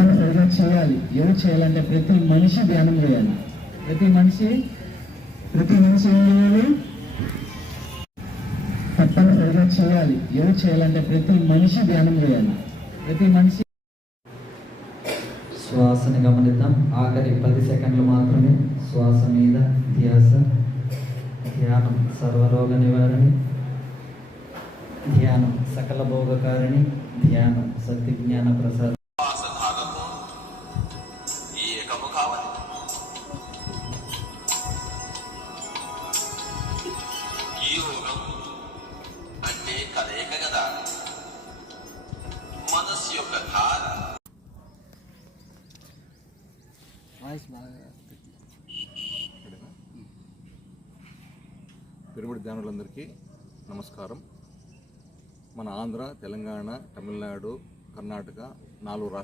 తప్పనిసరిగా చేయాలి. ఎవరు చేయాలంటే ప్రతి మనిషి ధ్యానం చేయాలి. ప్రతి మనిషి ఏం చేయాలి? తప్పనిసరిగా చేయాలి. ఎవరు చేయాలంటే ప్రతి మనిషి ధ్యానం చేయాలి. ప్రతి మనిషి శ్వాసని గమనిద్దాం. ఆఖరి 10 సెకండ్లు మాత్రమే శ్వాస మీద ధ్యాస. ధ్యానం సర్వరోగ నివారణి, ధ్యానం సకల భోగకారిణి, ధ్యానం సత్య జ్ఞాన ప్రసాద. అంటే కలయిక కదా మనస్సు యొక్క ధార. పిరమిడ్ ధ్యానులందరికీ నమస్కారం. మన ఆంధ్ర, తెలంగాణ, తమిళనాడు, కర్ణాటక 4